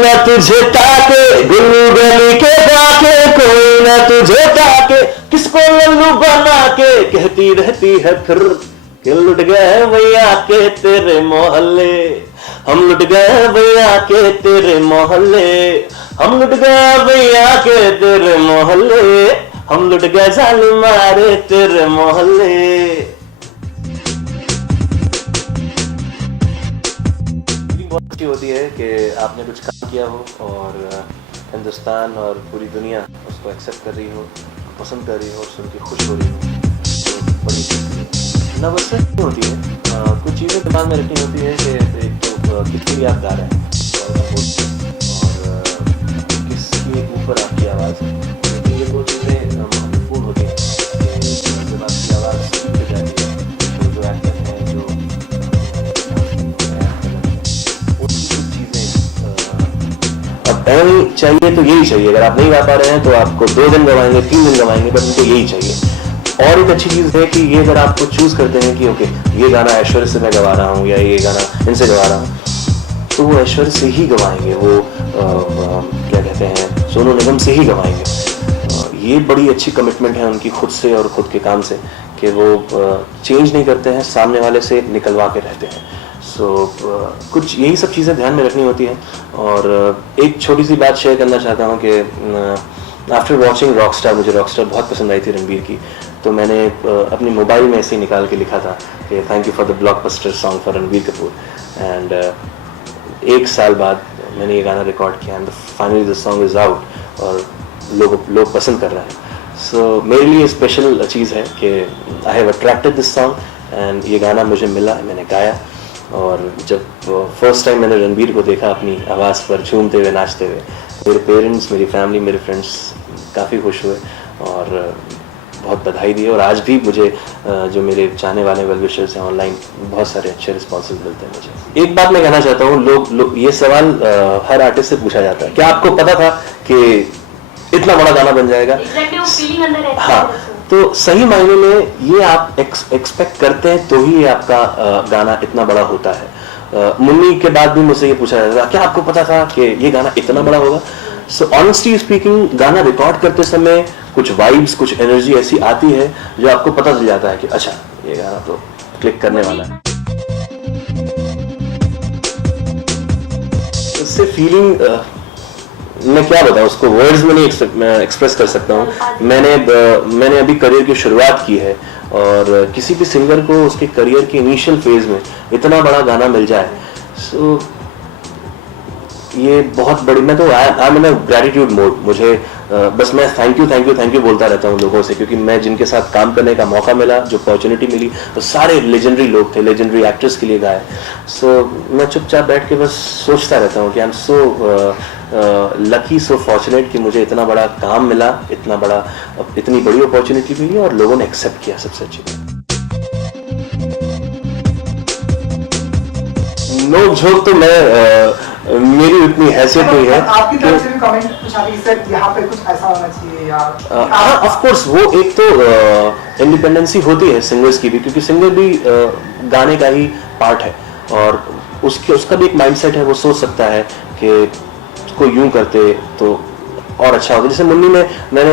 न तुझे ताके, गुल्लू गली के जाके कोई न तुझे ताके, किसको लल्लू बना के कहती रहती है फिर कि लुट गए भैया के तेरे मोहल्ले, हम लुट गए भैया के तेरे मोहल्ले, हम लुट गए भैया के तेरे मोहल्ले, हम लुट गए जालिमारे तेरे मोहल्ले। बहुत अच्छी होती है कि आपने कुछ काम किया हो और हिंदुस्तान और पूरी दुनिया उसको एक्सेप्ट कर रही हो, पसंद कर रही हो और सुन के खुश हो रही हो, तो बड़ी नर्वसनेस होती है। कुछ चीज़ें दिमाग में रखनी होती है कि एक तो किसके लिए आप गा रहे हैं और किसके ऊपर आपकी आवाज़ है, क्योंकि ये दो चीज़ें महत्वपूर्ण होती हैं कि जब आपकी आवाज़ सुन जाती है तो जो एक्टर हैं जो चाहिए तो यही चाहिए। अगर आप नहीं गा पा रहे हैं तो आपको 2 दिन गवाएंगे, 3 दिन गवाएंगे, बट उनको यही चाहिए। और एक अच्छी चीज़ है कि ये अगर आपको चूज़ करते हैं कि ओके ये गाना ऐश्वर्य से मैं गवा रहा हूँ या ये गाना इनसे गवा रहा हूँ, तो वो ऐश्वर्य से ही गवाएंगे, वो क्या कहते हैं सोनू निगम से ही गवाएंगे। ये बड़ी अच्छी कमिटमेंट है उनकी खुद से और खुद के काम से कि वो चेंज नहीं करते हैं, सामने वाले से निकलवा के रहते हैं। कुछ यही सब चीज़ें ध्यान में रखनी होती हैं। और एक छोटी सी बात शेयर करना चाहता हूँ कि आफ्टर वॉचिंग रॉकस्टार, मुझे रॉकस्टार बहुत पसंद आई थी रणबीर की, तो मैंने अपनी मोबाइल में ऐसे ही निकाल के लिखा था कि thank you for the blockbuster song for Ranbir Kapoor. And 1 साल बाद मैंने ये गाना रिकॉर्ड किया and finally the song is out और लोग पसंद कर रहे हैं। सो मेरे लिए स्पेशल चीज़ है कि I have attracted this song and ये गाना मुझे मिला, मैंने गाया। और जब फर्स्ट टाइम मैंने रणबीर को देखा अपनी आवाज़ पर झूमते हुए, नाचते हुए, मेरे पेरेंट्स, मेरी फैमिली, मेरे फ्रेंड्स काफ़ी खुश हुए और बहुत बधाई दी। और आज भी मुझे जो मेरे चाहने वाले वेल विशर्स हैं ऑनलाइन, बहुत सारे अच्छे रिस्पॉन्सेज मिलते हैं मुझे। एक बात मैं कहना चाहता हूँ, लोग ये सवाल हर आर्टिस्ट से पूछा जाता है, क्या आपको पता था कि इतना बड़ा गाना बन जाएगा? हाँ, तो सही मायने में ये आप एक्सपेक्ट करते हैं तो ही ये आपका गाना इतना बड़ा होता है। मुन्नी के बाद भी मुझसे ये पूछा जाता है, क्या आपको पता था कि ये गाना इतना बड़ा होगा? सो ऑनेस्टली स्पीकिंग, गाना रिकॉर्ड करते समय कुछ वाइब्स, कुछ एनर्जी ऐसी आती है जो आपको पता चल जाता है कि अच्छा ये गाना तो क्लिक करने वाला है। इससे फीलिंग मैं क्या बताऊं, उसको वर्ड्स में नहीं एक्सप्रेस कर सकता हूं। मैंने अभी करियर की शुरुआत की है और किसी भी सिंगर को उसके करियर के इनिशियल फेज में इतना बड़ा गाना मिल जाए, सो ये बहुत बड़ी, मैं तो I am in a gratitude mode. मुझे बस मैं थैंक यू बोलता रहता हूँ लोगों से, क्योंकि मैं जिनके साथ काम करने का मौका मिला, जो अपॉर्चुनिटी मिली, तो सारे लेजेंडरी लोग थे, लेजेंडरी एक्टर्स के लिए गाए। सो मैं चुपचाप बैठ के बस सोचता रहता हूँ कि I am so lucky, so fortunate कि मुझे इतना बड़ा काम मिला, इतनी बड़ी अपॉर्चुनिटी मिली और लोगों ने एक्सेप्ट किया। सबसे अच्छी बात, नोक झोंक तो मेरी उतनी हैसियत नहीं है। आपकी तरफ से भी कमेंट कुछ आते हैं सर, यहाँ पे कुछ ऐसा होना चाहिए या हाँ, ऑफ कोर्स वो एक तो इंडिपेंडेंसी होती है सिंगर्स की भी, क्योंकि सिंगर भी गाने का ही पार्ट है और उसका भी एक माइंडसेट है। वो सोच सकता है कि उसको यूं करते तो और अच्छा होगा। जैसे मुन्नी में मैंने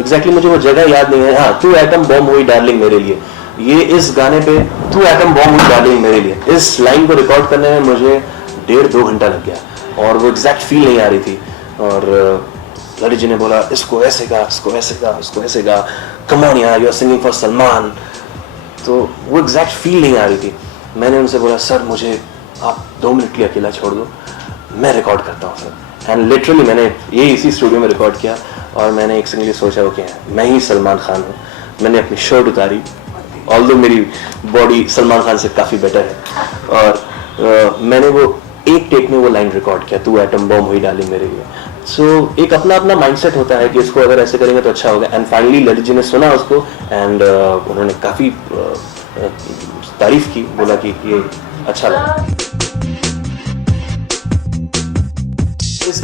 एग्जैक्टली मुझे वो जगह याद नहीं है, हाँ, तू एटम बॉम्ब हुई डार्लिंग मेरे लिए, ये इस गाने पे तू एटम बॉम्ब हुई डार्लिंग मेरे लिए, इस लाइन को रिकॉर्ड करने में मुझे 1.5-2 घंटा लग गया और वो एग्जैक्ट फील नहीं आ रही थी। और ललित जी ने बोला इसको ऐसे गा, इसको ऐसे गा, इसको ऐसे गा, कम ऑन यार, you are singing for Salman. तो वो एग्जैक्ट फील नहीं आ रही थी। मैंने उनसे बोला सर मुझे आप 2 मिनट के लिए अकेला छोड़ दो, मैं रिकॉर्ड करता हूँ सर। एंड लिटरली मैंने ये इसी स्टूडियो में रिकॉर्ड किया और मैंने एक सिंगली सोचा ओके मैं ही सलमान खान हूँ। मैंने अपनी शर्ट उतारी, ऑल्दो मेरी बॉडी सलमान खान से काफ़ी बेटर है, और मैंने वो एक टेक में वो लाइन रिकॉर्ड किया, तू एटम बॉम्ब हुई डाली मेरे लिए। सो एक अपना माइंडसेट होता है कि इसको अगर ऐसे करेंगे तो अच्छा होगा। एंड फाइनली ललित जी ने सुना उसको एंड उन्होंने काफ़ी तारीफ की, बोला कि ये अच्छा लगा। इस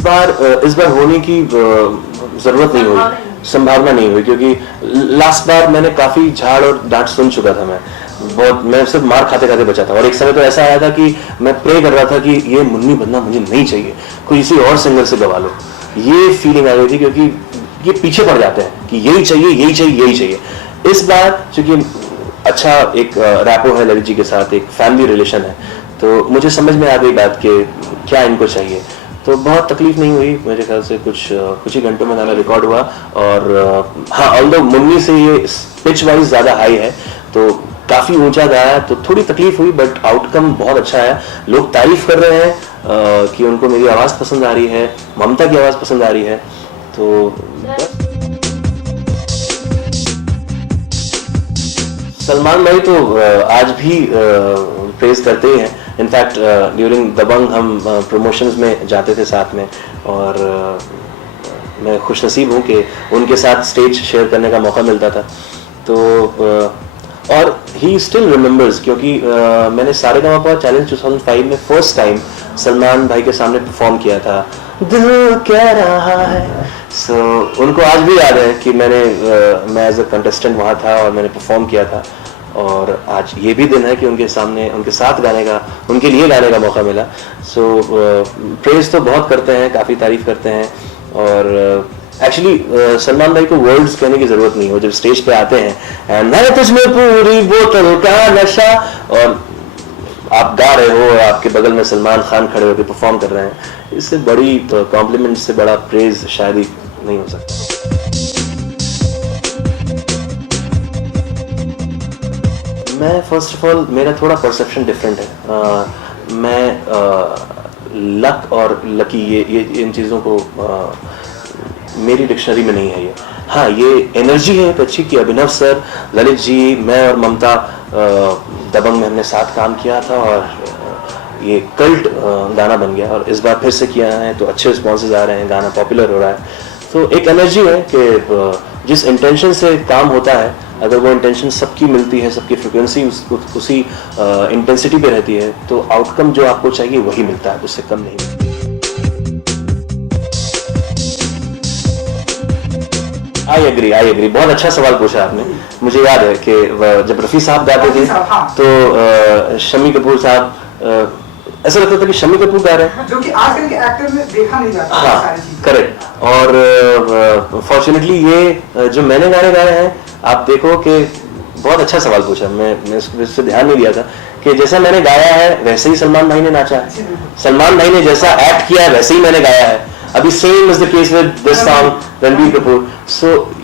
बार होने की जरूरत नहीं हुई, संभावना नहीं हुई, क्योंकि लास्ट बार मैंने काफ़ी झाड़ और डांट सुन चुका था मैं। बहुत, मैं सिर्फ मार खाते खाते बचा था। और एक समय तो ऐसा आया था कि मैं प्रे कर रहा था कि ये मुन्नी बनना मुझे नहीं चाहिए, कोई किसी और सिंगर से गवा लो, ये फीलिंग आ गई थी, क्योंकि ये पीछे पड़ जाते हैं कि यही चाहिए यही चाहिए यही चाहिए। इस बार चूंकि अच्छा एक रैपो है ललित जी के साथ, एक फैमिली रिलेशन है, तो मुझे समझ में आ गई बात कि क्या इनको चाहिए। तो बहुत तकलीफ नहीं हुई मेरे ख्याल से, कुछ ही घंटों में गाना रिकॉर्ड हुआ। और हाँ, ऑल्दो मुन्नी से ये पिच वाइज ज़्यादा हाई है तो काफ़ी ऊंचा गाया, तो थोड़ी तकलीफ हुई, बट आउटकम बहुत अच्छा है। लोग तारीफ कर रहे हैं कि उनको मेरी आवाज़ पसंद आ रही है, ममता की आवाज़ पसंद आ रही है, तो सलमान भाई तो आज भी प्रेज करते ही हैं। इनफैक्ट ड्यूरिंग दबंग हम प्रमोशंस में जाते थे साथ में, और मैं खुशनसीब हूँ कि उनके साथ स्टेज शेयर करने का मौका मिलता था। तो और ही स्टिल रिमेंबर्स, क्योंकि मैंने सारेगामापा चैलेंज 2005 में फर्स्ट टाइम सलमान भाई के सामने परफॉर्म किया था, दिल कह रहा है। उनको आज भी याद है कि मैं एज अ कंटेस्टेंट वहाँ था और मैंने परफॉर्म किया था। और आज ये भी दिन है कि उनके सामने उनके साथ गाने का, उनके लिए गाने का मौका मिला। प्रेज तो बहुत करते हैं, काफ़ी तारीफ करते हैं। और एक्चुअली सलमान भाई को वर्ड्स कहने की जरूरत नहीं, वो जब स्टेज पे आते हैं मैं तुझमें पूरी बोतल का नशा, और आप गा रहे हो और आपके बगल में सलमान खान खड़े होकर परफॉर्म कर रहे हैं, इससे बड़ी कॉम्प्लीमेंट से बड़ा प्रेज शायद ही नहीं हो सकता। मैं फर्स्ट ऑफ ऑल, मेरा थोड़ा परसेप्शन डिफरेंट है। मैं लक और लकी ये इन चीज़ों को मेरी डिक्शनरी में नहीं है ये। हाँ, ये एनर्जी है एक अच्छी कि अभिनव सर, ललित जी, मैं और ममता दबंग में हमने साथ काम किया था और ये कल्ट गाना बन गया, और इस बार फिर से किया है तो अच्छे रिस्पॉन्सेज आ रहे हैं, गाना पॉपुलर हो रहा है। तो एक एनर्जी है कि जिस इंटेंशन से काम होता है, अगर वो इंटेंशन सबकी मिलती है, सबकी फ्रिक्वेंसी उसी इंटेंसिटी पे रहती है, तो आउटकम जो आपको चाहिए वही मिलता है, उससे कम नहीं। आई एग्री, बहुत अच्छा सवाल पूछा आपने। मुझे याद है कि जब रफ़ी साहब गाते थे तो शम्मी कपूर साहब, ऐसा लगता था कि शम्मी कपूर गा रहे हैं, जो कि आजकल के एक्टर में देखा नहीं जाता। हाँ, करेक्ट। और फॉर्चुनेटली ये जो मैंने गाने गाए हैं, आप देखो कि बहुत अच्छा सवाल पूछा, मैं इस पे ध्यान नहीं दिया था कि जैसा मैंने गाया है वैसे ही सलमान भाई ने नाचा है, सलमान भाई ने जैसा एक्ट किया है वैसे ही मैंने गाया है। अभी same is the case with this song Ranbir Kapoor.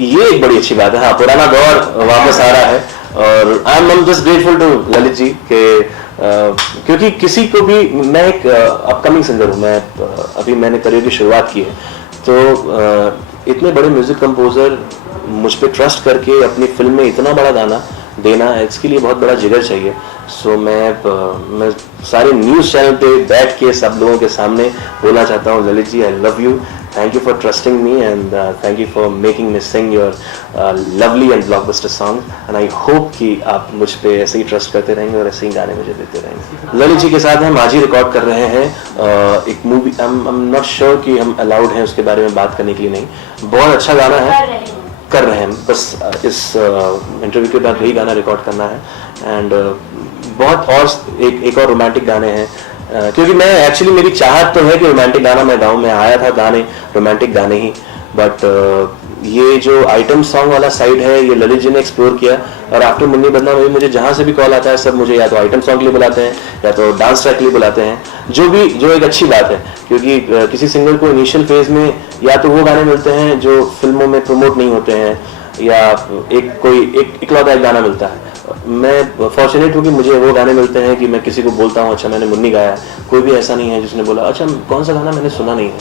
ये एक बड़ी अच्छी बात है। हाँ, पुराना दौर वापस आ रहा है, और I am just grateful to Lalit ji के क्योंकि किसी को भी, मैं एक अपकमिंग सिंगर हूँ, अभी मैंने करियर की शुरुआत की है, तो इतने बड़े म्यूजिक कंपोजर मुझ पे ट्रस्ट करके अपनी फिल्म में इतना बड़ा गाना देना, इसके लिए बहुत बड़ा जिगर चाहिए। मैं सारे न्यूज़ चैनल पे बैठ के सब लोगों के सामने बोलना चाहता हूँ, Lalit ji, I love you, thank you for trusting me, and thank you for making me sing your lovely and blockbuster song, and I hope कि आप मुझ पे ऐसे ही ट्रस्ट करते रहेंगे और ऐसे ही गाने मुझे देते रहेंगे। ललित जी के साथ हम आज ही रिकॉर्ड कर रहे हैं एक movie, I am not sure कि हम अलाउड हैं उसके बारे में बात करने के लिए, नहीं, बहुत अच्छा गाना है, कर रहे हैं, बस इस इंटरव्यू के बाद वही गाना रिकॉर्ड करना है। एंड बहुत और एक और रोमांटिक गाने हैं, क्योंकि मैं एक्चुअली, मेरी चाहत तो है कि रोमांटिक गाना मैं गाऊं, मैं आया था गाने रोमांटिक गाने ही, बट ये जो आइटम सॉन्ग वाला साइड है ये ललित जी ने एक्सप्लोर किया। और आफ्टर मुन्नी बदना में मुझे जहाँ से भी कॉल आता है, सब मुझे या तो आइटम सॉन्ग के लिए बुलाते हैं या तो डांस ट्रैक के लिए बुलाते हैं, जो एक अच्छी बात है, क्योंकि किसी सिंगर को इनिशियल फेज में या तो वो गाने मिलते हैं जो फिल्मों में प्रमोट नहीं होते हैं, या एक इकलौता एक गाना मिलता है। मैं फॉर्चुनेट हूँ कि मुझे वो गाने मिलते हैं कि मैं किसी को बोलता हूँ, अच्छा मैंने मुन्नी गाया, कोई भी ऐसा नहीं है जिसने बोला अच्छा कौन सा गाना मैंने सुना नहीं है,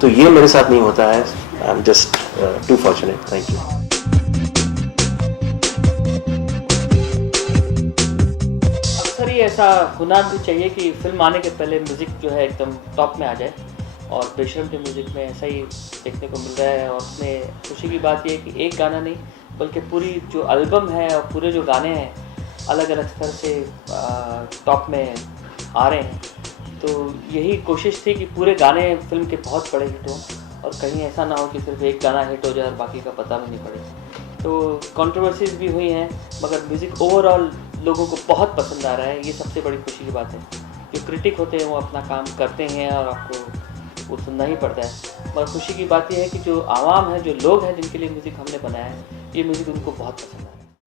तो ये मेरे साथ नहीं होता है। I am just too fortunate, thank you. अक्सर ही ऐसा हुनर भी चाहिए कि फिल्म आने के पहले म्यूज़िक जो है एकदम टॉप में आ जाए, और बेशरम के म्यूज़िक में ऐसा ही देखने को मिल रहा है। और उसमें खुशी की बात यह है कि एक गाना नहीं बल्कि पूरी जो एल्बम है और पूरे जो गाने हैं अलग अलग स्तर से टॉप में आ रहे हैं। तो यही कोशिश थी कि पूरे गाने फिल्म के बहुत बड़े हिट हों, और कहीं ऐसा ना हो कि सिर्फ एक गाना हिट हो जाए और बाकी का पता भी नहीं पड़े। तो कंट्रोवर्सीज भी हुई हैं, मगर म्यूज़िक ओवरऑल लोगों को बहुत पसंद आ रहा है, ये सबसे बड़ी खुशी की बात है। जो क्रिटिक होते हैं वो अपना काम करते हैं और आपको वो सुनना ही पड़ता है। मगर खुशी की बात ये है कि जो आवाम है, जो लोग हैं जिनके लिए म्यूज़िक हमने बनाया है, ये म्यूज़िक उनको बहुत पसंद है।